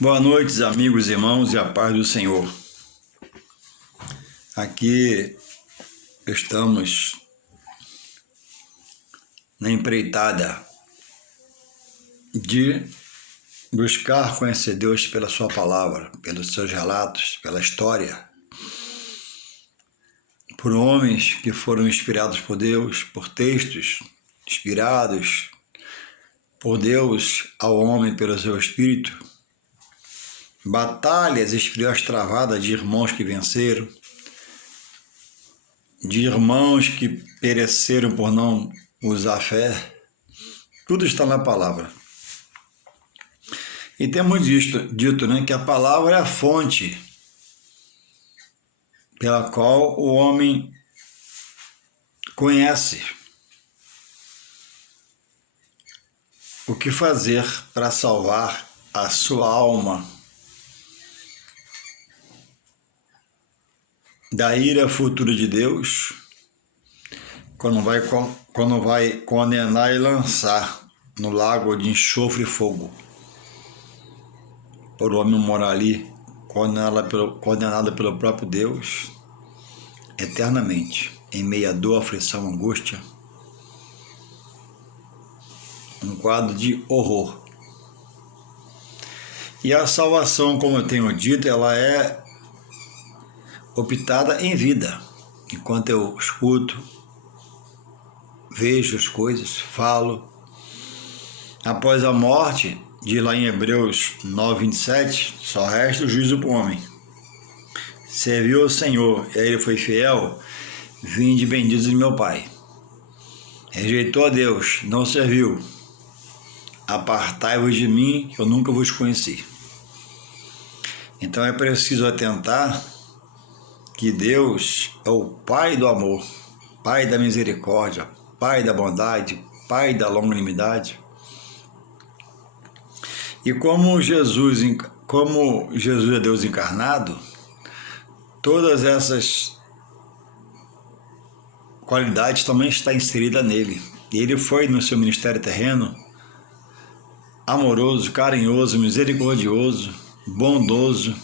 Boa noite, amigos, irmãos, e a paz do Senhor. Aqui estamos na empreitada de buscar conhecer Deus pela sua palavra, pelos seus relatos, pela história, por homens que foram inspirados por Deus, por textos inspirados por Deus ao homem pelo seu Espírito, batalhas espirituais travadas de irmãos que venceram, de irmãos que pereceram por não usar a fé. Tudo está na palavra. E temos dito, que a palavra é a fonte pela qual o homem conhece o que fazer para salvar a sua alma da ira futura de Deus, quando vai condenar e lançar no lago de enxofre e fogo por homem morar ali, condenado pelo próprio Deus, eternamente, em meio a dor, aflição, angústia, um quadro de horror. E a salvação, como eu tenho dito, ela é optada em vida, enquanto eu escuto, vejo as coisas, falo. Após a morte, diz lá em Hebreus 9:27, só resta o juízo para o homem. Serviu ao Senhor e a ele foi fiel, vinde benditos de meu Pai. Rejeitou a Deus, não serviu. Apartai-vos de mim, que eu nunca vos conheci. Então é preciso atentar que Deus é o Pai do amor, Pai da misericórdia, Pai da bondade, Pai da longanimidade. E como Jesus é Deus encarnado, todas essas qualidades também estão inseridas nele. E ele foi no seu ministério terreno amoroso, carinhoso, misericordioso, bondoso,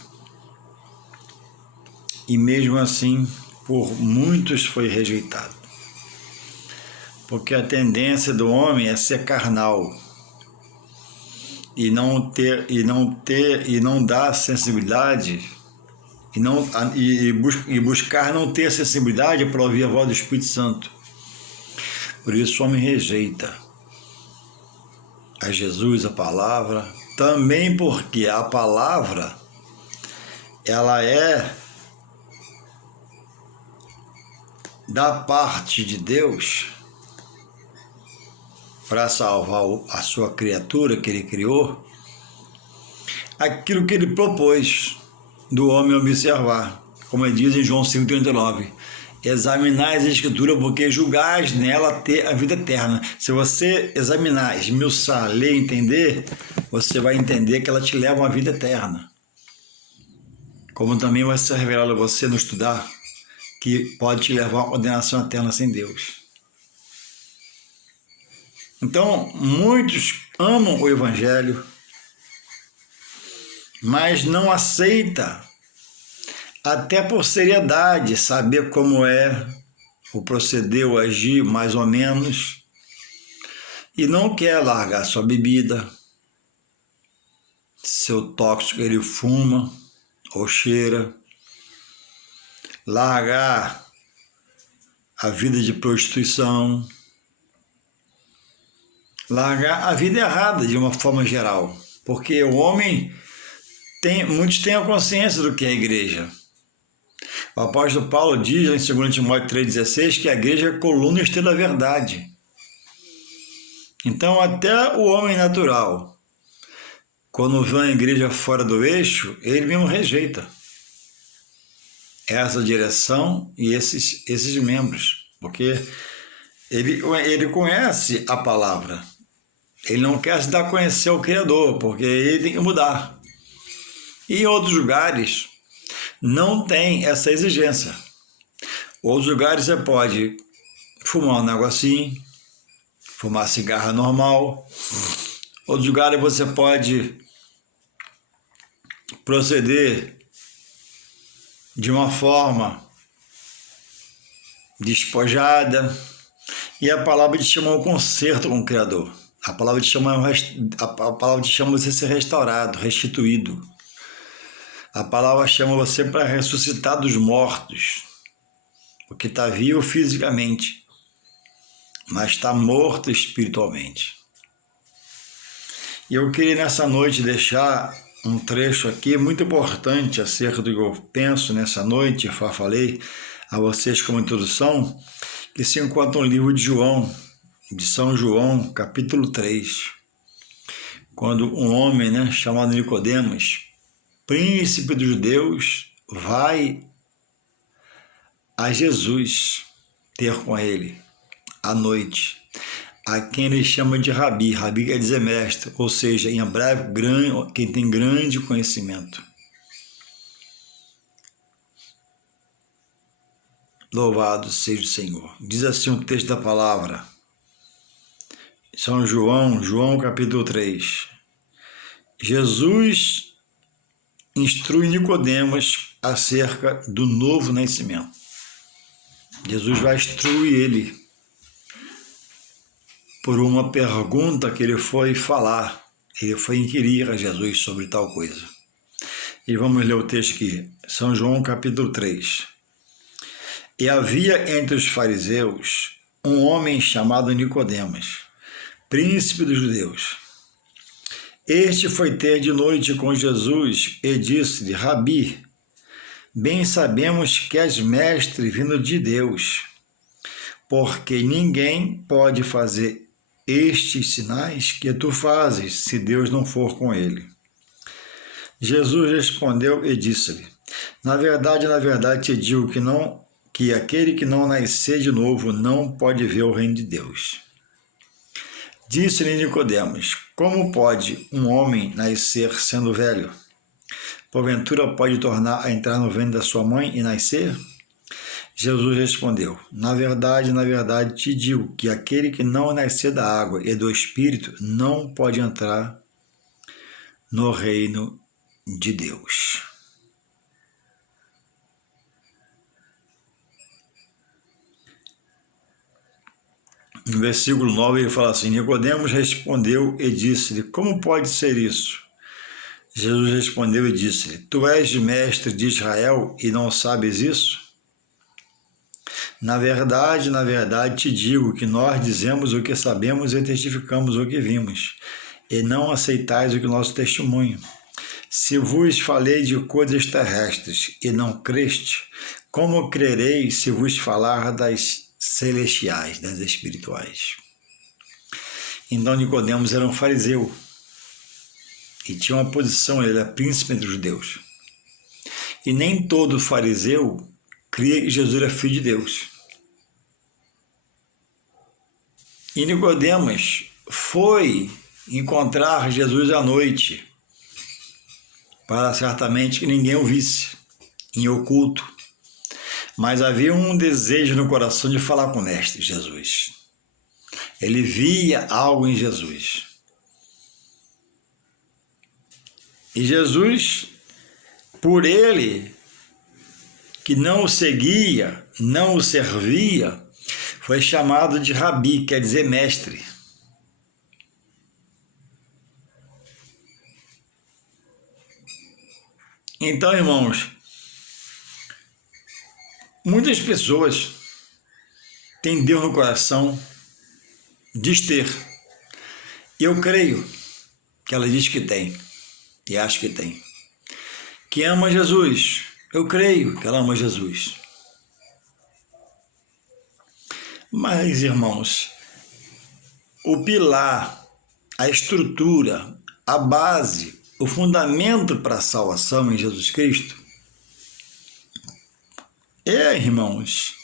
e mesmo assim por muitos foi rejeitado. Porque a tendência do homem é ser carnal e não dar sensibilidade e buscar não ter sensibilidade para ouvir a voz do Espírito Santo. Por isso o homem rejeita a Jesus, a palavra, também porque a palavra ela é da parte de Deus para salvar a sua criatura que ele criou, aquilo que ele propôs do homem observar, como ele diz em João 5,39, examinai as Escrituras, porque julgais nela ter a vida eterna. Se você examinar, esmiuçar, ler, entender, você vai entender que ela te leva a uma vida eterna. Como também vai ser revelado a você no estudar, que pode te levar a uma condenação eterna sem Deus. Então, muitos amam o Evangelho, mas não aceita, até por seriedade, saber como é o proceder, o agir, mais ou menos, e não quer largar sua bebida, seu tóxico, ele fuma ou cheira, largar a vida de prostituição, largar a vida errada de uma forma geral, porque o homem muitos têm a consciência do que é a igreja. O apóstolo Paulo diz em 2 Timóteo 3,16 que a igreja é a coluna e estrela da verdade. Então até o homem natural, quando vê a igreja fora do eixo, ele mesmo rejeita essa direção e esses membros, porque ele conhece a palavra, ele não quer se dar a conhecer ao Criador, porque ele tem que mudar. E em outros lugares não tem essa exigência. Outros lugares você pode fumar um negocinho, fumar cigarro normal. Outros lugares você pode proceder de uma forma despojada, e a palavra te chama ao conserto com o Criador. A palavra te chama você a ser restaurado, restituído. A palavra chama você para ressuscitar dos mortos, porque está vivo fisicamente, mas está morto espiritualmente. E eu queria nessa noite deixar um trecho aqui muito importante acerca do que eu penso nessa noite. Eu falei a vocês como introdução, que se encontra no livro de João, de São João, capítulo 3, quando um homem, chamado Nicodemos, príncipe dos judeus, vai a Jesus ter com ele à noite, a quem ele chama de Rabi. Rabi quer dizer mestre, ou seja, em hebraico, quem tem grande conhecimento. Louvado seja o Senhor. Diz assim o texto da palavra, São João capítulo 3. Jesus instrui Nicodemos acerca do novo nascimento. Jesus vai instruir ele por uma pergunta que ele foi falar. Ele foi inquirir a Jesus sobre tal coisa. E vamos ler o texto aqui, São João capítulo 3. E havia entre os fariseus um homem chamado Nicodemos, príncipe dos judeus. Este foi ter de noite com Jesus e disse-lhe: Rabi, bem sabemos que és mestre vindo de Deus, porque ninguém pode fazer estes sinais que tu fazes, se Deus não for com ele. Jesus respondeu e disse-lhe: na verdade te digo que aquele que não nascer de novo não pode ver o reino de Deus. Disse-lhe Nicodemos: como pode um homem nascer sendo velho? Porventura pode tornar a entrar no ventre da sua mãe e nascer? Jesus respondeu: na verdade te digo que aquele que não nascer da água e do Espírito não pode entrar no reino de Deus. No versículo 9 ele fala assim: Nicodemos respondeu e disse-lhe: como pode ser isso? Jesus respondeu e disse-lhe: tu és mestre de Israel e não sabes isso? Na verdade te digo que nós dizemos o que sabemos e testificamos o que vimos, e não aceitais o que nosso testemunho. Se vos falei de coisas terrestres e não creste, como crereis se vos falar das celestiais, das espirituais? Então Nicodemos era um fariseu e tinha uma posição, ele era príncipe entre os judeus. E nem todo fariseu cria que Jesus era filho de Deus. E Nicodemos foi encontrar Jesus à noite, para certamente que ninguém o visse, em oculto. Mas havia um desejo no coração de falar com o Mestre Jesus. Ele via algo em Jesus. E Jesus, por ele, que não o seguia, não o servia, foi chamado de Rabi, quer dizer mestre. Então, irmãos, muitas pessoas têm Deus no coração, diz ter. Eu creio que ela diz que tem, e acho que tem. Que ama Jesus. Eu creio que ela ama Jesus. Mas, irmãos, o pilar, a estrutura, a base, o fundamento para a salvação em Jesus Cristo é, irmãos,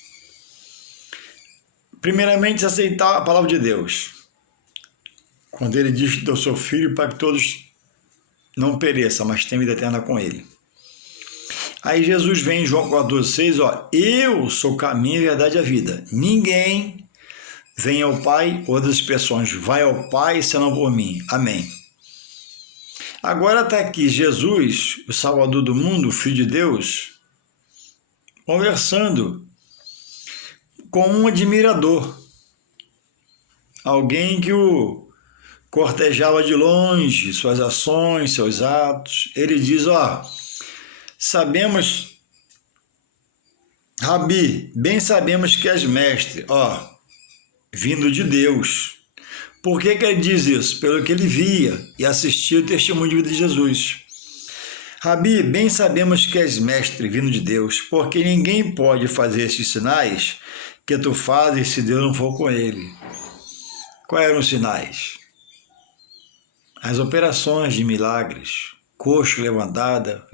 primeiramente aceitar a palavra de Deus. Quando ele diz que deu seu filho para que todos não pereçam, mas tenham vida eterna com ele. Aí Jesus vem em João 14,6, eu sou o caminho, a verdade e a vida. Ninguém vem ao Pai, outras expressões, vai ao Pai senão por mim. Amém. Agora está aqui Jesus, o Salvador do mundo, o Filho de Deus, conversando com um admirador, alguém que o cortejava de longe, suas ações, seus atos. Ele diz, sabemos, Rabi, bem sabemos que és mestre, vindo de Deus. Por que ele diz isso? Pelo que ele via e assistia o testemunho de vida de Jesus. Rabi, bem sabemos que és mestre, vindo de Deus, porque ninguém pode fazer esses sinais que tu fazes se Deus não for com ele. Quais eram os sinais? As operações de milagres. Coxo levantava,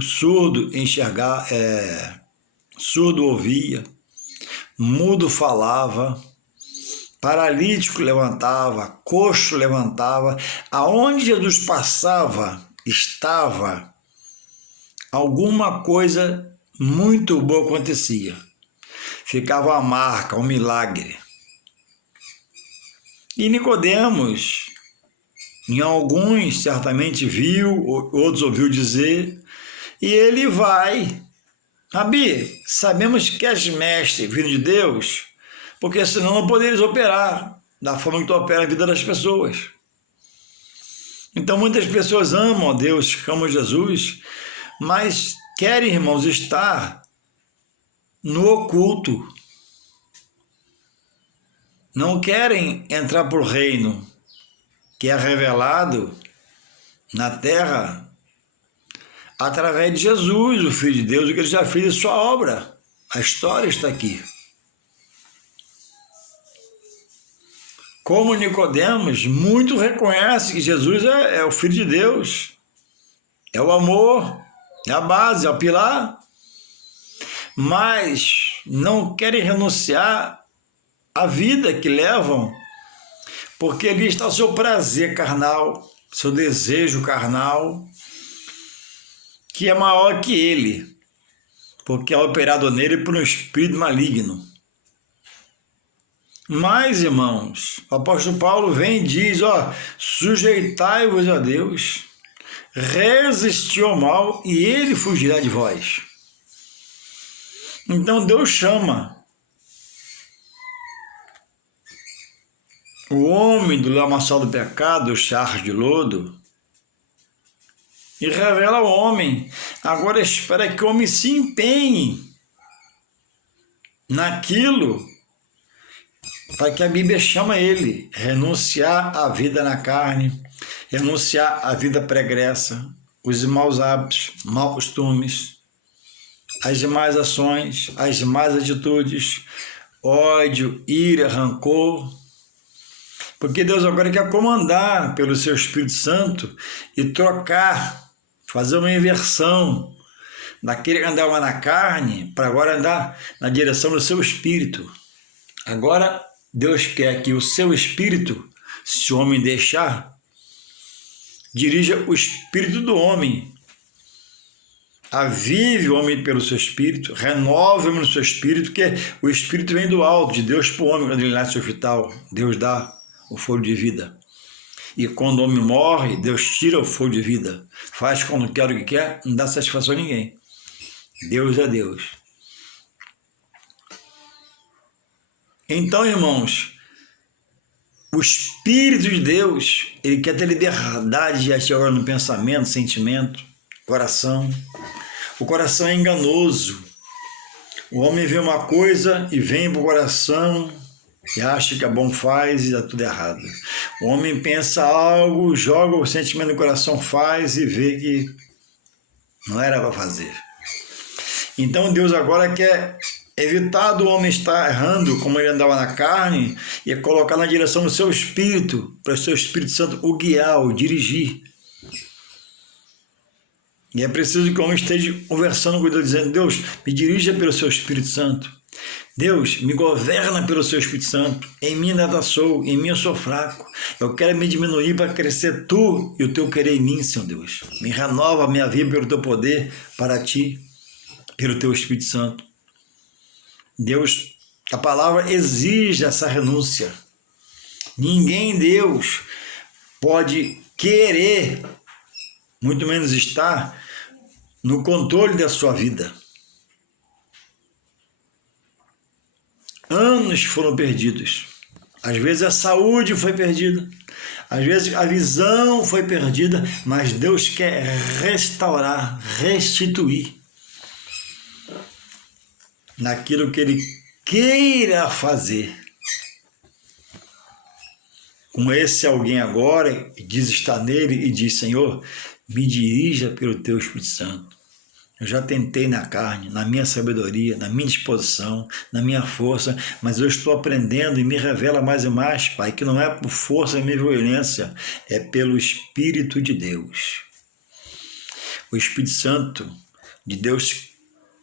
surdo surdo ouvia, mudo falava, paralítico levantava, coxo levantava. Aonde Jesus passava, estava, alguma coisa muito boa acontecia. Ficava a marca, um milagre. E Nicodemos, em alguns certamente viu, outros ouviu dizer, e ele vai. Rabi, sabemos que és mestre, vindo de Deus, porque senão não poderes operar da forma que tu opera a vida das pessoas. Então muitas pessoas amam a Deus, amam Jesus, mas querem, irmãos, estar no oculto. Não querem entrar para o reino que é revelado na terra através de Jesus, o Filho de Deus, o que ele já fez em sua obra. A história está aqui. Como Nicodemos, muito reconhece que Jesus é o Filho de Deus, é o amor, é a base, é o pilar, mas não querem renunciar à vida que levam, porque ali está o seu prazer carnal, seu desejo carnal, que é maior que ele, porque é operado nele por um espírito maligno. Mas, irmãos, o apóstolo Paulo vem e diz, sujeitai-vos a Deus, resisti ao mal e ele fugirá de vós. Então Deus chama o homem do lamaçal do pecado, o charco de lodo, e revela ao homem. Agora espera que o homem se empenhe naquilo para que a Bíblia chama ele, renunciar à vida na carne, renunciar à vida pregressa, os maus hábitos, maus costumes, as demais ações, as más atitudes, ódio, ira, rancor. Porque Deus agora quer comandar pelo seu Espírito Santo e trocar, fazer uma inversão daquele que andava na carne para agora andar na direção do seu Espírito. Agora Deus quer que o seu Espírito, se o homem deixar, dirija o Espírito do homem. Avive o homem pelo seu Espírito, renove o homem no seu Espírito, porque o Espírito vem do alto, de Deus para o homem, quando ele nasce no hospital. Deus dá o fôlego de vida. E quando o homem morre, Deus tira o fôlego de vida. Faz quando quer o que quer, não dá satisfação a ninguém. Deus é Deus. Então, irmãos, o Espírito de Deus, ele quer ter liberdade de agir agora no pensamento, sentimento, coração. O coração é enganoso. O homem vê uma coisa e vem para o coração e acha que é bom, faz e dá tudo errado. O homem pensa algo, joga o sentimento no coração, faz e vê que não era para fazer. Então Deus agora quer evitar do homem estar errando como ele andava na carne e colocar na direção do seu Espírito, para o seu Espírito Santo o guiar, o dirigir. E é preciso que o homem esteja conversando com Deus, dizendo: Deus, me dirija pelo seu Espírito Santo. Deus, me governa pelo seu Espírito Santo. Em mim nada sou, em mim eu sou fraco. Eu quero me diminuir para crescer tu e o teu querer em mim, Senhor Deus. Me renova a minha vida pelo teu poder para ti, pelo teu Espírito Santo. Deus, a palavra exige essa renúncia. Ninguém, Deus, pode querer, muito menos estar no controle da sua vida. Anos foram perdidos. Às vezes a saúde foi perdida, às vezes a visão foi perdida, mas Deus quer restaurar, restituir naquilo que Ele queira fazer. Com esse alguém agora, diz estar nele e diz: Senhor, me dirija pelo Teu Espírito Santo. Eu já tentei na carne, na minha sabedoria, na minha disposição, na minha força, mas eu estou aprendendo e me revela mais e mais, Pai, que não é por força nem violência, é pelo Espírito de Deus. O Espírito Santo de Deus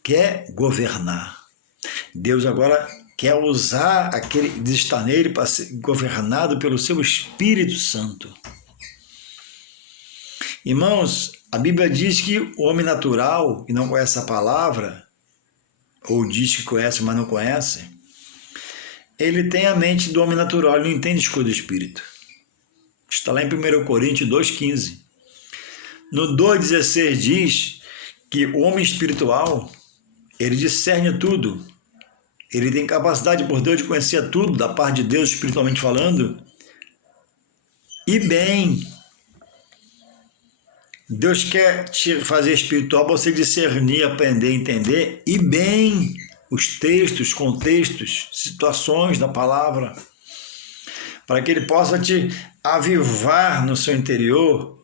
quer governar. Deus agora quer usar aquele que está nele para ser governado pelo seu Espírito Santo. Irmãos, a Bíblia diz que o homem natural, que não conhece a palavra, ou diz que conhece, mas não conhece, ele tem a mente do homem natural, ele não entende as coisas do Espírito. Está lá em 1 Coríntios 2,15. No 2,16 diz que o homem espiritual, ele discerne tudo. Ele tem capacidade por Deus de conhecer tudo da parte de Deus, espiritualmente falando, e bem. Deus quer te fazer espiritual para você discernir, aprender, entender e bem os textos, contextos, situações da palavra, para que Ele possa te avivar no seu interior,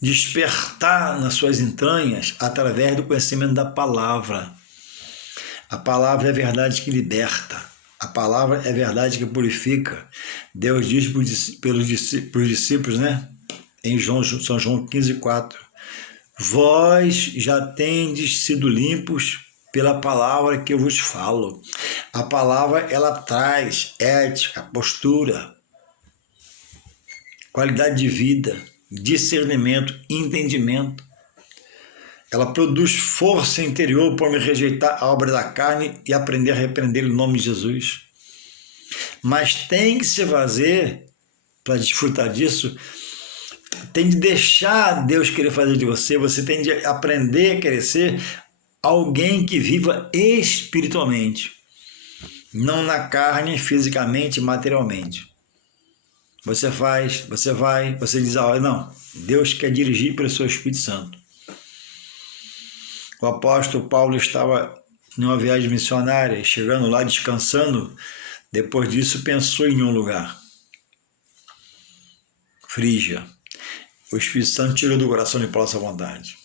despertar nas suas entranhas através do conhecimento da palavra. A palavra é a verdade que liberta. A palavra é a verdade que purifica. Deus diz para os discípulos, né? Em São João 15,4. Vós já tendes sido limpos pela palavra que eu vos falo. A palavra, ela traz ética, postura, qualidade de vida, discernimento, entendimento. Ela produz força interior para me rejeitar a obra da carne e aprender a repreender no nome de Jesus. Mas tem que se fazer, para desfrutar disso, tem de deixar Deus querer fazer de você, você tem de aprender a querer ser alguém que viva espiritualmente, não na carne, fisicamente, materialmente. Você faz, você vai, você diz, não, Deus quer dirigir pelo seu Espírito Santo. O apóstolo Paulo estava numa viagem missionária, chegando lá, descansando, depois disso pensou em um lugar, Frígia. O Espírito Santo tirou do coração de Paulo essa vontade.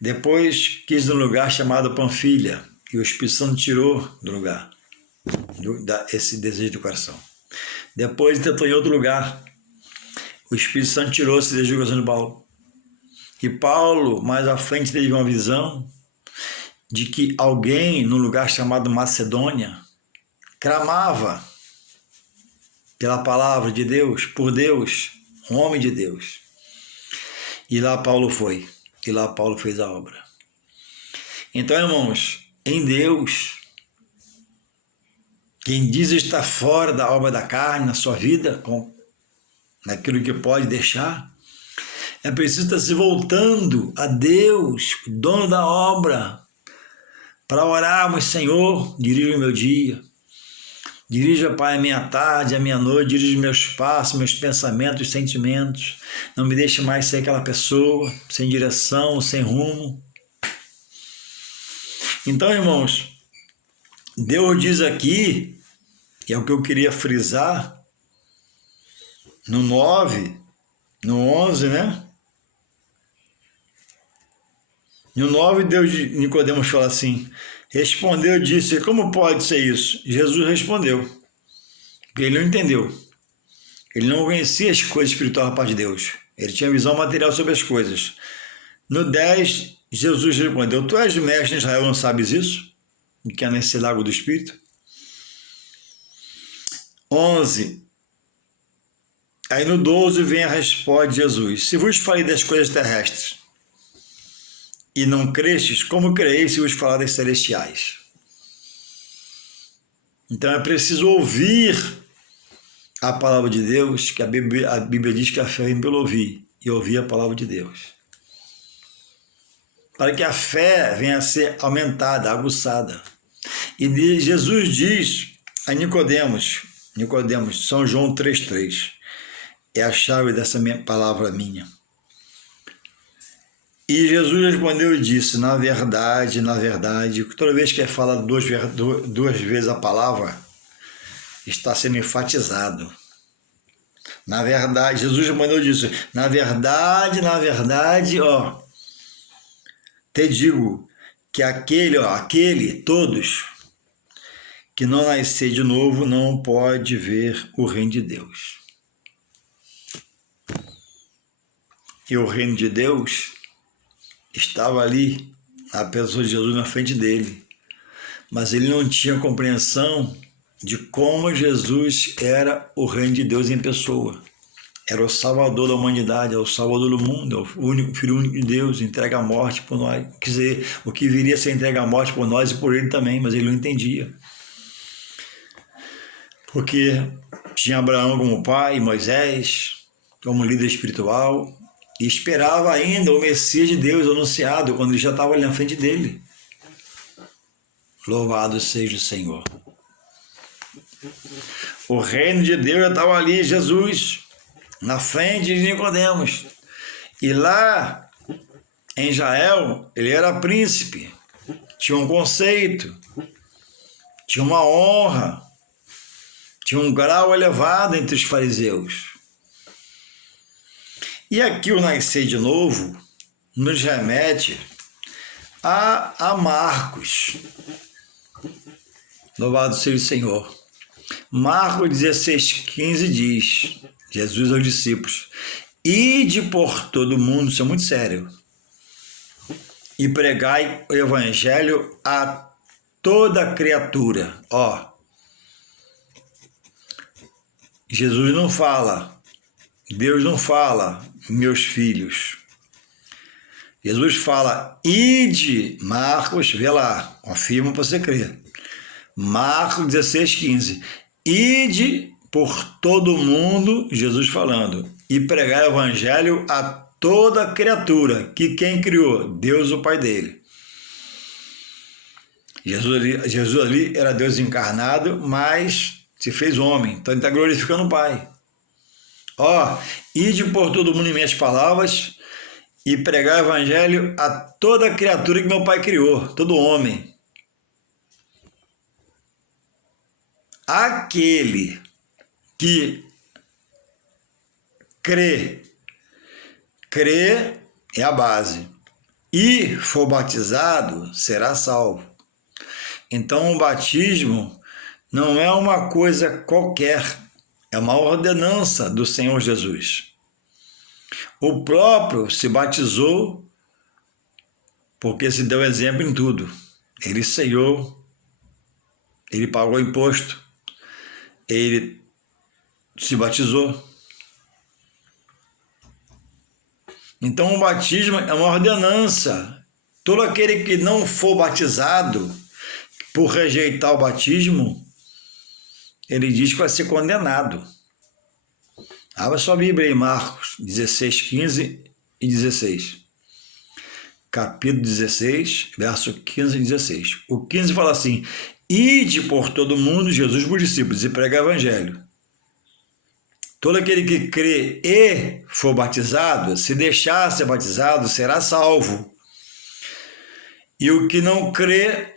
Depois quis um lugar chamado Panfilha, e o Espírito Santo tirou do lugar esse desejo do coração. Depois tentou em outro lugar, o Espírito Santo tirou esse desejo do coração de Paulo. E Paulo, mais à frente, teve uma visão de que alguém no lugar chamado Macedônia clamava pela palavra de Deus, por Deus, um homem de Deus. E lá Paulo foi, e lá Paulo fez a obra. Então, irmãos, em Deus, quem diz estar fora da obra da carne, na sua vida, naquilo que pode deixar, é preciso estar se voltando a Deus, o dono da obra, para orarmos: Senhor, dirija o meu dia, dirija, Pai, a minha tarde, a minha noite, dirija meus passos, meus pensamentos, sentimentos. Não me deixe mais ser aquela pessoa sem direção, sem rumo. Então, irmãos, Deus diz aqui, e é o que eu queria frisar, no 9, no 11, né? No 9, Nicodemos fala assim, respondeu e disse: como pode ser isso? Jesus respondeu, porque ele não entendeu. Ele não conhecia as coisas espirituais da parte de Deus. Ele tinha visão material sobre as coisas. No 10, Jesus respondeu: tu és mestre em Israel, não sabes isso? Que é nesse lago do Espírito. 11. Aí no 12 vem a resposta de Jesus: se vos falei das coisas terrestres e não crestes, como crereis se vos falar das celestiais? Então é preciso ouvir a palavra de Deus, que a Bíblia diz que a fé vem pelo ouvir, e ouvir a palavra de Deus. Para que a fé venha a ser aumentada, aguçada. E Jesus diz a Nicodemos, São João 3,3, é a chave dessa palavra minha. E Jesus respondeu e disse, na verdade, toda vez que é falado duas vezes a palavra, está sendo enfatizado. Na verdade, Jesus respondeu e disse, na verdade, te digo que todos que não nascer de novo não pode ver o reino de Deus. E o reino de Deus estava ali, a pessoa de Jesus na frente dele, mas ele não tinha compreensão de como Jesus era o reino de Deus em pessoa. Era o Salvador da humanidade, é o Salvador do mundo, é o único Filho único de Deus, entrega a morte por nós. Quer dizer, o que viria a ser entrega a morte por nós e por ele também, mas ele não entendia. Porque tinha Abraão como pai, Moisés como líder espiritual, e esperava ainda o Messias de Deus anunciado, quando ele já estava ali na frente dele. Louvado seja o Senhor. O reino de Deus já estava ali, Jesus, na frente de Nicodemos. E lá, em Israel, ele era príncipe, tinha um conceito, tinha uma honra, tinha um grau elevado entre os fariseus. E aqui o nascer de novo nos remete a Marcos. Louvado seja o Senhor. Marcos 16,15 diz, Jesus aos discípulos, ide por todo mundo, isso é muito sério, e pregai o evangelho a toda criatura. Jesus não fala, Deus não fala, meus filhos. Jesus fala, ide, Marcos, vê lá, confirma para você crer. Marcos 16,15. Ide por todo mundo, Jesus falando, e pregar o evangelho a toda criatura, que quem criou? Deus, o Pai dele. Jesus ali era Deus encarnado, mas se fez homem, então ele está glorificando o Pai. Ide por todo mundo em minhas palavras e pregar o evangelho a toda criatura que meu Pai criou, todo homem. Aquele que crê é a base, e for batizado, será salvo. Então o batismo não é uma coisa qualquer, é uma ordenança do Senhor Jesus. O próprio se batizou porque se deu exemplo em tudo. Ele ceiou, ele pagou imposto, ele se batizou. Então o batismo é uma ordenança. Todo aquele que não for batizado, por rejeitar o batismo, ele diz que vai ser condenado. Abra sua Bíblia aí, Marcos 16:15 e 16. Capítulo 16, verso 15 e 16. O 15 fala assim, ide por todo mundo, Jesus por discípulos, e prega o evangelho. Todo aquele que crê e for batizado, se deixar ser batizado, será salvo. E o que não crê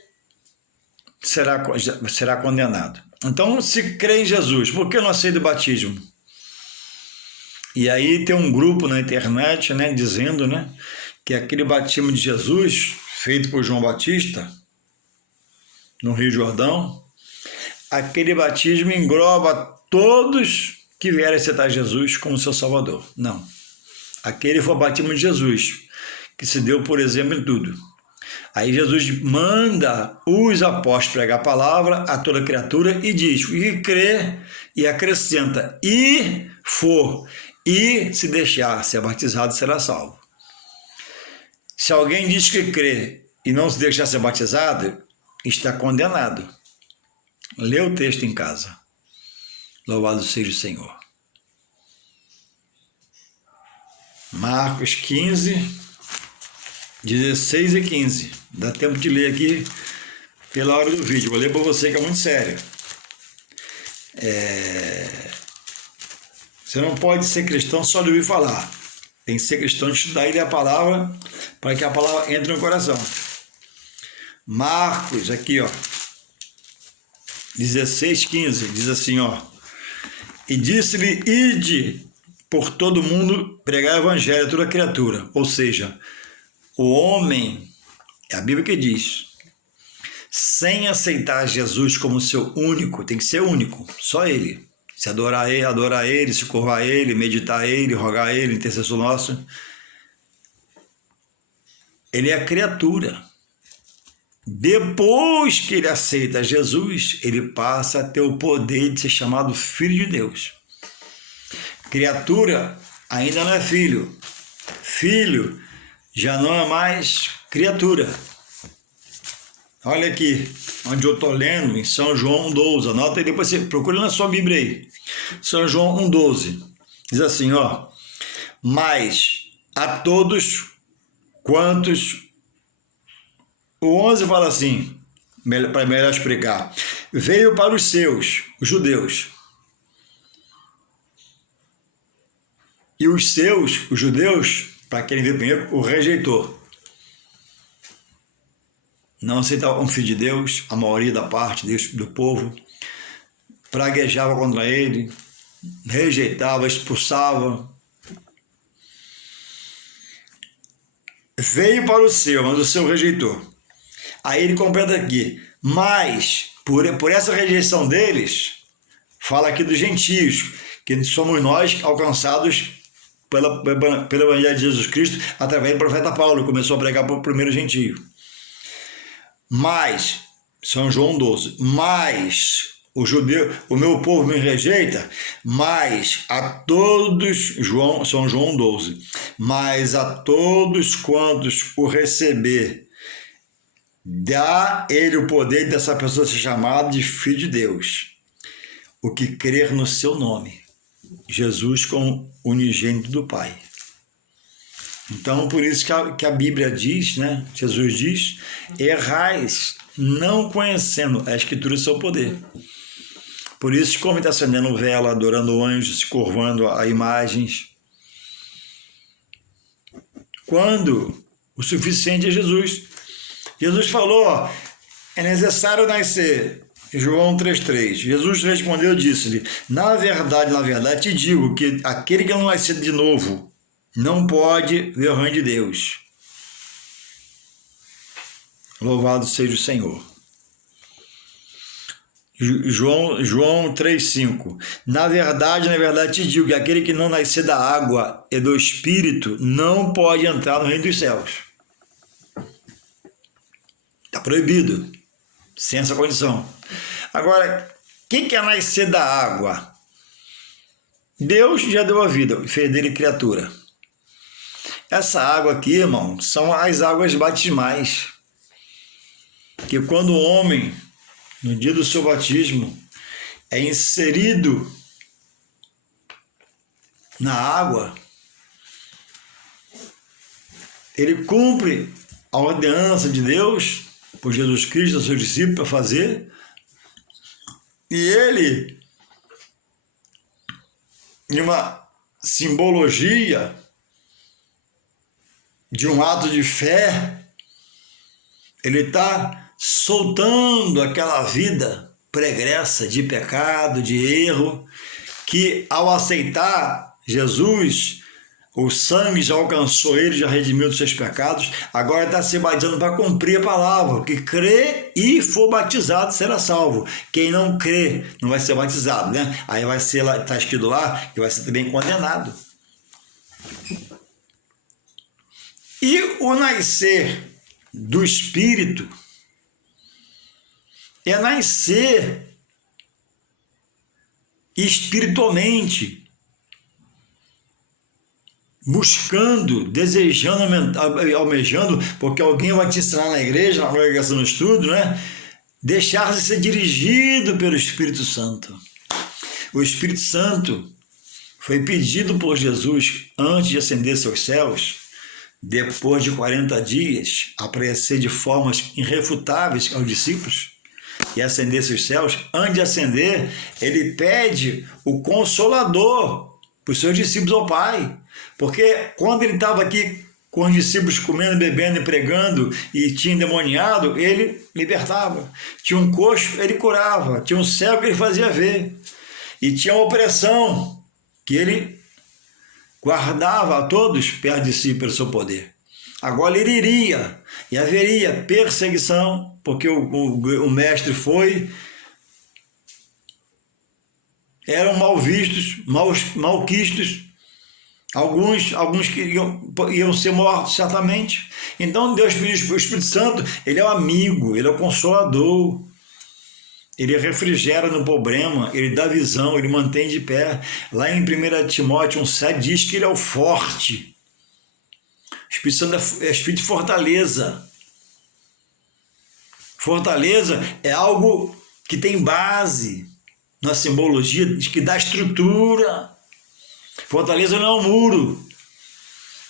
será condenado. Então, se crê em Jesus, por que não aceita o batismo? E aí tem um grupo na internet, dizendo, que aquele batismo de Jesus, feito por João Batista, no Rio Jordão, aquele batismo engloba todos que vierem aceitar Jesus como seu Salvador. Não. Aquele foi o batismo de Jesus, que se deu, por exemplo, em tudo. Aí Jesus manda os apóstolos pregar a palavra a toda criatura e diz, e crê, e acrescenta, e for, e se deixar ser batizado, será salvo. Se alguém diz que crê e não se deixar ser batizado, está condenado. Lê o texto em casa. Louvado seja o Senhor. Marcos 15, 16 e 15. Dá tempo de ler aqui pela hora do vídeo. Vou ler para você que é muito sério. Você não pode ser cristão só de ouvir falar. Tem que ser cristão de estudar e ler a palavra para que a palavra entre no coração. Marcos, aqui, ó. 16, 15. Diz assim, ó. E disse-lhe, ide por todo mundo pregar o evangelho a toda criatura. Ou seja, o homem, é a Bíblia que diz, sem aceitar Jesus como seu único, tem que ser único, só ele. Se adorar ele, se curvar ele, meditar ele, rogar ele, intercessor nosso. Ele é a criatura. Depois que ele aceita Jesus, ele passa a ter o poder de ser chamado filho de Deus. Criatura ainda não é filho. Filho já não é mais criatura. Olha aqui, onde eu estou lendo, em São João 1,12. Anota aí, depois você procura na sua Bíblia aí. São João 1,12. Diz assim, ó. Mas a todos quantos... O 11 fala assim, para melhor explicar. Veio para os seus, os judeus. E os seus, os judeus, para quem veio primeiro, o rejeitou. Não aceitava um filho de Deus, a maioria da parte do povo. Praguejava contra ele, rejeitava, expulsava. Veio para o seu, mas o seu rejeitou. Aí ele completa aqui, mas por essa rejeição deles, fala aqui dos gentios, que somos nós alcançados pelo Evangelho de Jesus Cristo, através do profeta Paulo, que começou a pregar para o primeiro gentio. Mas, São João 12, mas o meu povo me rejeita, mas a todos, São João 12, mas a todos quantos o receber, dá ele o poder dessa pessoa ser chamada de filho de Deus, o que crer no seu nome, Jesus como unigênito do Pai. Então, por isso que a Bíblia diz, né? Jesus diz, errais não conhecendo a Escritura e o seu poder. Por isso, como está acendendo vela, adorando anjos, se curvando a imagens, quando o suficiente é Jesus. Jesus falou, ó, é necessário nascer. João 3,3. Jesus respondeu e disse-lhe, na verdade, te digo que aquele que não nascer de novo não pode ver o reino de Deus. Louvado seja o Senhor. João 3,5. Na verdade, te digo que aquele que não nascer da água e do Espírito não pode entrar no reino dos céus. Está proibido, sem essa condição. Agora, o que é nascer da água? Deus já deu a vida, fez dele criatura. Essa água aqui, irmão, são as águas batismais. Que quando o homem, no dia do seu batismo, é inserido na água, ele cumpre a ordenança de Deus, por Jesus Cristo, a seus discípulos, para fazer, e ele, em uma simbologia de um ato de fé, ele está soltando aquela vida pregressa de pecado, de erro, que ao aceitar Jesus, o sangue já alcançou ele, já redimiu dos seus pecados, agora está se batizando para cumprir a palavra. Que crê e for batizado será salvo. Quem não crê não vai ser batizado, né? Aí vai ser lá, está escrito lá, que vai ser também condenado. E o nascer do Espírito é nascer espiritualmente, buscando, desejando, almejando, porque alguém vai te ensinar na igreja, na congregação, no estudo, né? Deixar-se ser dirigido pelo Espírito Santo. O Espírito Santo foi pedido por Jesus antes de ascender seus céus, depois de 40 dias, aparecer de formas irrefutáveis aos discípulos e ascender seus céus. Antes de ascender, ele pede o Consolador para os seus discípulos ao Pai, porque quando ele estava aqui com os discípulos comendo, bebendo e pregando e tinha endemoniado, ele libertava. Tinha um coxo, ele curava. Tinha um cego que ele fazia ver. E tinha uma opressão que ele guardava a todos perto de si pelo seu poder. Agora ele iria e haveria perseguição, porque o mestre eram mal vistos, malquistos, alguns que iam ser mortos certamente. Então Deus pediu para o Espírito Santo, ele é o amigo, ele é o consolador, ele refrigera no problema, ele dá visão, ele mantém de pé. Lá em 1 Timóteo 1,7 diz que ele é o forte. O Espírito Santo é espírito de fortaleza. Fortaleza é algo que tem base na simbologia, que dá estrutura. Fortaleza não é um muro,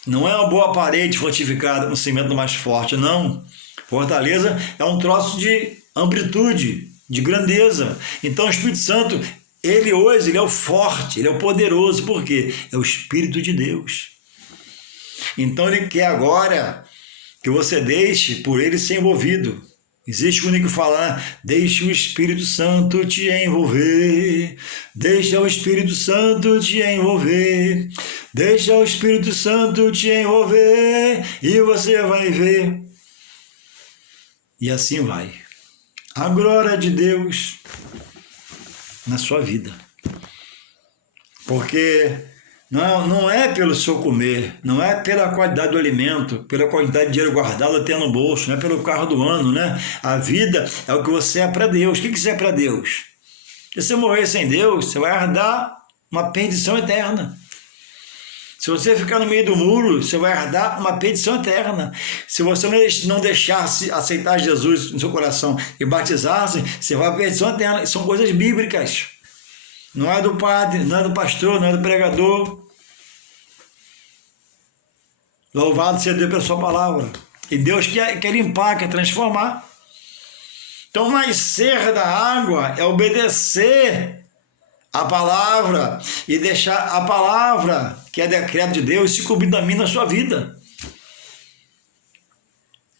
não é uma boa parede fortificada com cimento mais forte, não. Fortaleza é um troço de amplitude, de grandeza. Então o Espírito Santo, ele hoje, ele é o forte, ele é o poderoso. Por quê? É o Espírito de Deus. Então ele quer agora que você deixe por ele ser envolvido. Existe um único falar, deixe o Espírito Santo te envolver, deixa o Espírito Santo te envolver, deixa o Espírito Santo te envolver e você vai ver. E assim vai. A glória de Deus na sua vida. Porque não é pelo seu comer, não é pela qualidade do alimento, pela quantidade de dinheiro guardado até no bolso, não é pelo carro do ano, né? A vida é o que você é para Deus. O que você é para Deus? Se você morrer sem Deus, você vai herdar uma perdição eterna. Se você ficar no meio do muro, você vai herdar uma perdição eterna. Se você não deixar-se aceitar Jesus no seu coração e batizar-se, você vai à perdição eterna. São coisas bíblicas. Não é do padre, não é do pastor, não é do pregador. Louvado seja Deus pela sua palavra. E Deus quer limpar, quer transformar. Então, nascer da água é obedecer a palavra e deixar a palavra, que é decreto de Deus, se cumprir da minha na sua vida.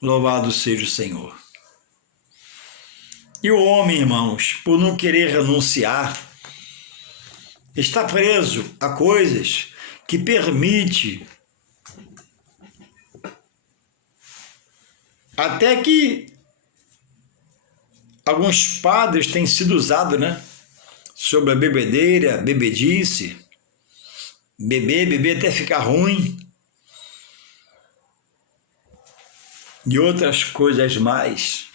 Louvado seja o Senhor. E o homem, irmãos, por não querer renunciar, está preso a coisas que permite até que alguns padres têm sido usados, né? Sobre a bebedeira, bebedice, beber até ficar ruim e outras coisas mais.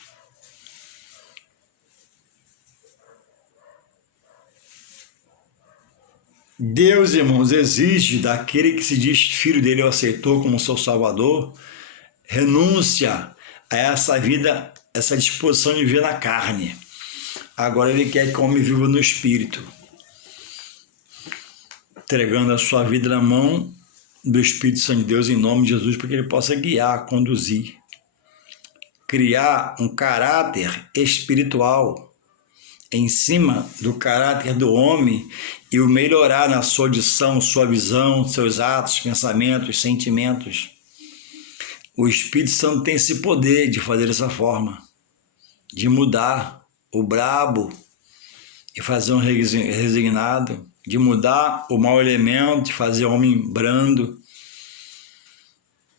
Deus, irmãos, exige daquele que se diz filho dele ou aceitou como seu salvador, renúncia a essa vida, essa disposição de viver na carne. Agora ele quer que o homem viva no Espírito, entregando a sua vida na mão do Espírito Santo de Deus em nome de Jesus, para que ele possa guiar, conduzir, criar um caráter espiritual em cima do caráter do homem e o melhorar na sua audição, sua visão, seus atos, pensamentos, sentimentos. O Espírito Santo tem esse poder de fazer dessa forma, de mudar o brabo e fazer um resignado, de mudar o mau elemento e fazer um homem brando,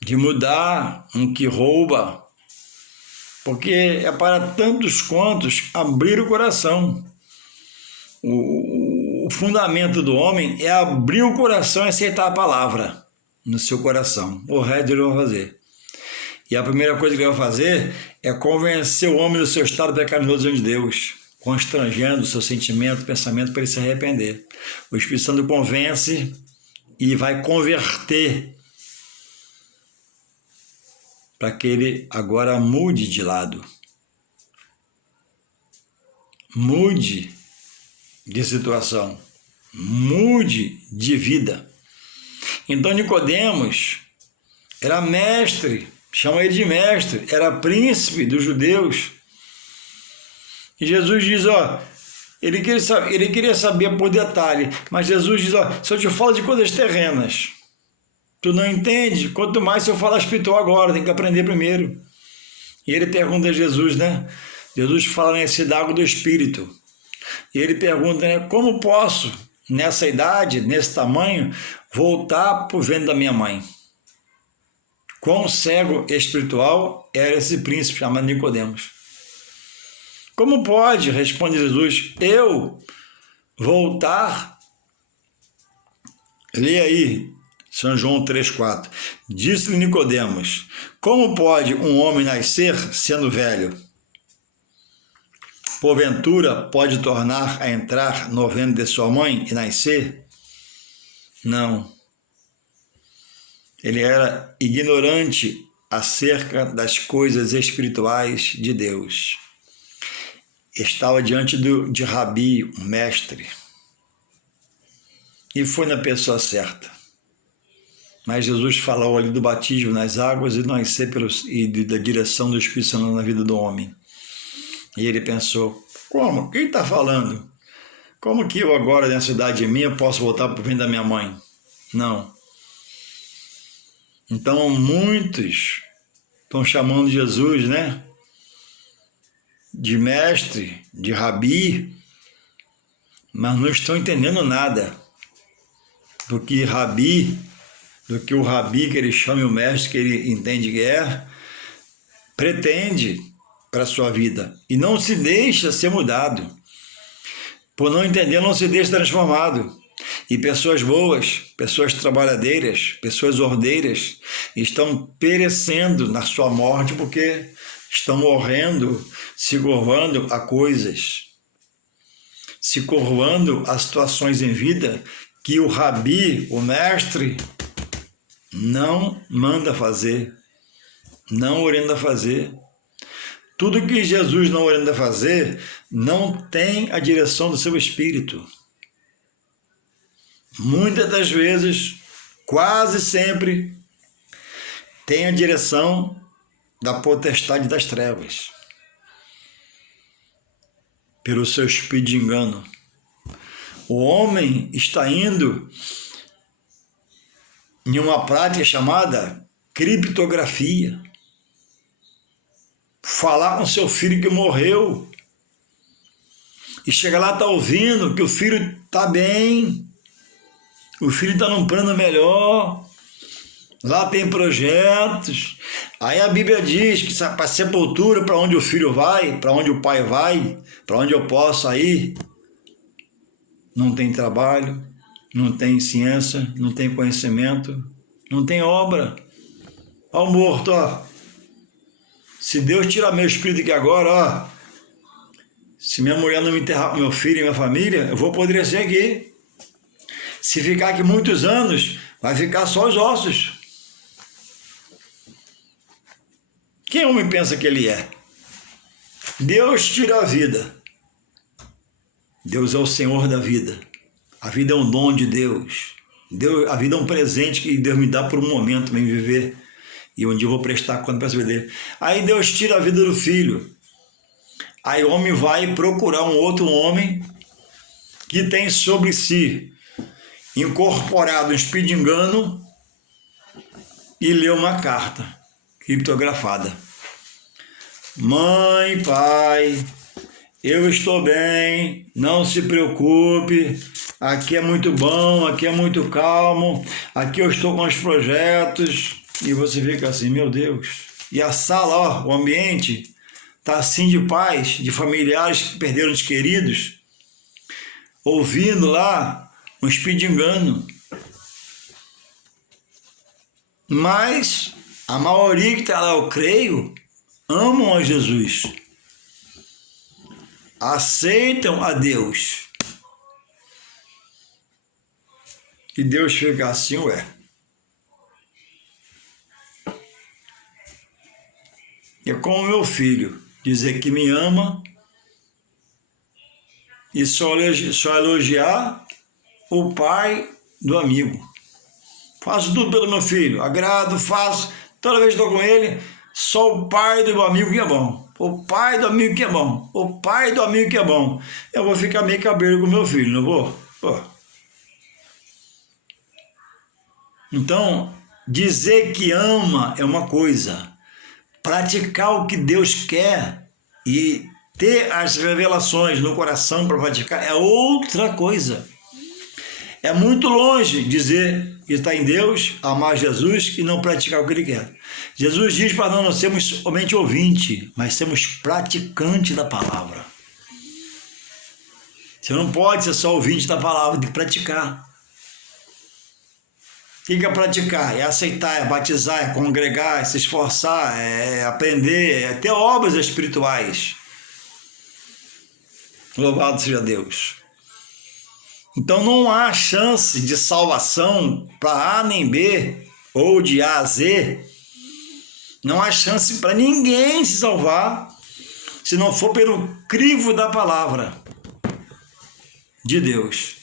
de mudar um que rouba, porque é para tantos quantos abrir o coração. O fundamento do homem é abrir o coração e aceitar a palavra no seu coração. O resto ele vai fazer. E a primeira coisa que ele vai fazer é convencer o homem do seu estado pecaminoso diante de Deus, constrangendo o seu sentimento, pensamento para ele se arrepender. O Espírito Santo convence e vai converter para que ele agora mude de lado. Mude de situação. mude de vida. Então Nicodemos era mestre, chama ele de mestre, era príncipe dos judeus. E Jesus diz, ele queria saber por detalhe, mas Jesus diz, se eu te falo de coisas terrenas, tu não entende, quanto mais se eu falar espiritual agora, tem que aprender primeiro. E ele pergunta a Jesus, né? Jesus fala da água do Espírito. E ele pergunta, né? Como posso, nessa idade, nesse tamanho, voltar para o ventre da minha mãe? Quão cego espiritual era esse príncipe chamado Nicodemos? Como pode, responde Jesus, eu voltar? Lê aí, São João 3,4. Disse-lhe Nicodemos, como pode um homem nascer sendo velho? Porventura pode tornar a entrar no ventre de sua mãe e nascer? Não. Ele era ignorante acerca das coisas espirituais de Deus. Estava diante de Rabi, um mestre, e foi na pessoa certa. Mas Jesus falou ali do batismo nas águas e da direção do Espírito Santo na vida do homem. E ele pensou, como? Quem está falando? Como que eu agora, nessa idade minha, posso voltar para o ventre da minha mãe? Não. Então, muitos estão chamando Jesus, né? De mestre, de rabi, mas não estão entendendo nada do que o rabi que ele chama e o mestre que ele entende que pretende para a sua vida. E não se deixa ser mudado. Por não entender, não se deixa transformado. E pessoas boas, pessoas trabalhadeiras, pessoas ordeiras estão perecendo na sua morte porque estão morrendo, se curvando a coisas, se curvando a situações em vida que o rabi, o mestre, não manda fazer, não orienta a fazer. Tudo que Jesus não orienta a fazer não tem a direção do seu espírito. Muitas das vezes, quase sempre, tem a direção da potestade das trevas, pelo seu espírito de engano. O homem está indo em uma prática chamada criptografia. Falar com seu filho que morreu. E chega lá, está ouvindo que o filho está bem. O filho está num plano melhor. Lá tem projetos. Aí a Bíblia diz que para a sepultura, para onde o filho vai, para onde o pai vai, para onde eu posso ir, não tem trabalho, não tem ciência, não tem conhecimento, não tem obra. Ó o morto, Se Deus tirar meu espírito aqui agora, se minha mulher não me enterrar com meu filho e minha família, eu vou apodrecer aqui. Se ficar aqui muitos anos, vai ficar só os ossos. Quem o homem pensa que ele é? Deus tira a vida. Deus é o Senhor da vida. A vida é um dom de Deus. A vida é um presente que Deus me dá por um momento para viver. E um dia eu vou prestar conta para essa vida. Aí Deus tira a vida do filho. Aí o homem vai procurar um outro homem que tem sobre si incorporado um espírito de engano e lê uma carta criptografada. Mãe, pai, eu estou bem, não se preocupe, aqui é muito bom, aqui é muito calmo, aqui eu estou com os projetos. E você fica assim, meu Deus. E a sala, o ambiente, está assim de paz, de familiares que perderam os queridos, ouvindo lá um espírito de engano. Mas a maioria que está lá, eu creio, amam a Jesus, aceitam a Deus. E Deus fica assim, É como meu filho dizer que me ama e só elogiar o pai do amigo. Faço tudo pelo meu filho, agrado, faço, toda vez que estou com ele, só o pai do meu amigo que é bom. O pai do amigo que é bom. O pai do amigo que é bom. Eu vou ficar meio cabreiro com meu filho, não vou? Pô. Então, dizer que ama é uma coisa. Praticar o que Deus quer e ter as revelações no coração para praticar é outra coisa. É muito longe dizer que está em Deus, amar Jesus e não praticar o que Ele quer. Jesus diz para nós não sermos somente ouvinte, mas sermos praticante da palavra. Você não pode ser só ouvinte da palavra, tem que praticar. O que é praticar? É aceitar, é batizar, é congregar, é se esforçar, é aprender, é ter obras espirituais. Louvado seja Deus. Então não há chance de salvação para A nem B, ou de A a Z. Não há chance para ninguém se salvar se não for pelo crivo da palavra de Deus.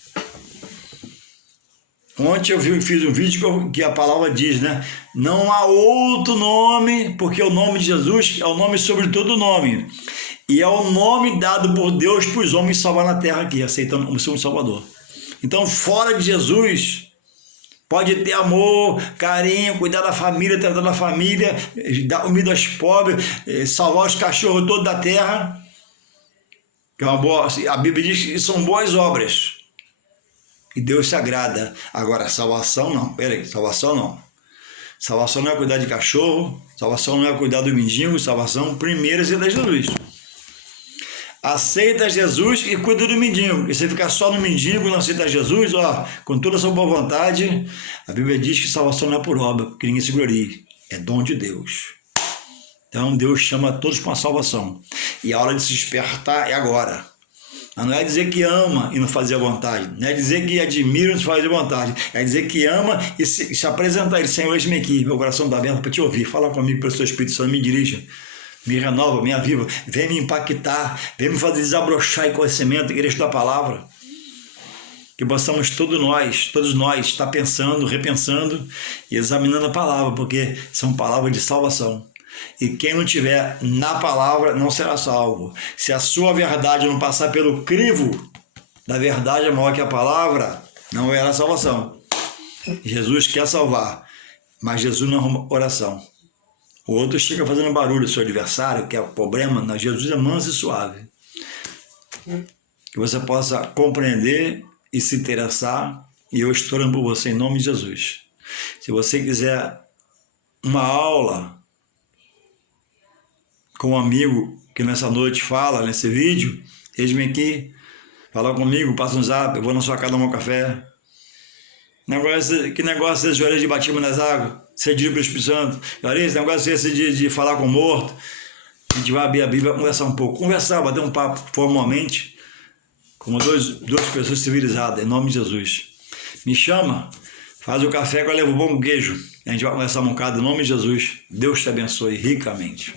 Ontem fiz um vídeo que a palavra diz, né? Não há outro nome, porque o nome de Jesus é o nome sobre todo nome. E é o nome dado por Deus para os homens salvar na terra aqui, aceitando como seu Salvador. Então, fora de Jesus, pode ter amor, carinho, cuidar da família, tratar da família, dar comida aos pobres, salvar os cachorros todos da terra. Que é uma boa, a Bíblia diz que são boas obras. E Deus se agrada. Agora, salvação não. Peraí, salvação não. Salvação não é cuidar de cachorro, salvação não é cuidar do mendigo, salvação primeiro é aceitar Jesus. Aceita Jesus e cuida do mendigo. E você ficar só no mendigo e não aceita Jesus, ó, com toda a sua boa vontade, a Bíblia diz que salvação não é por obra, porque ninguém se glorie. É dom de Deus. Então Deus chama todos para a salvação. E a hora de se despertar é agora. Mas não é dizer que ama e não fazer a vontade. Não é dizer que admira e não fazer a vontade. É dizer que ama e se apresentar a Ele. Senhor, eis-me aqui. Meu coração está aberto para te ouvir. Fala comigo pelo seu Espírito Santo. Me dirija. Me renova, me aviva. Vem me impactar. Vem me fazer desabrochar em conhecimento. Igreja da palavra. Que possamos todos nós, estar pensando, repensando e examinando a palavra. Porque são palavras de salvação. E quem não tiver na palavra não será salvo. Se a sua verdade não passar pelo crivo da verdade maior que a palavra, não haverá salvação. Jesus quer salvar, mas Jesus não arruma oração. O outro chega fazendo barulho, seu adversário, que é o problema, mas Jesus é manso e suave. Que você possa compreender e se interessar, e eu estou orando por você em nome de Jesus. Se você quiser uma aula com um amigo que nessa noite fala, nesse vídeo, eles-me aqui, fala comigo, passa um zap, eu vou na sua casa tomar um café. Que negócio esse de batismo nas águas? Cedido pelo Espírito Santo. Esse negócio esse de falar com o morto. A gente vai abrir a Bíblia, conversar um pouco. Conversar, bater um papo formalmente, como duas pessoas civilizadas, em nome de Jesus. Me chama, faz o café que eu levo um bom queijo. A gente vai conversar um bocado em nome de Jesus. Deus te abençoe ricamente.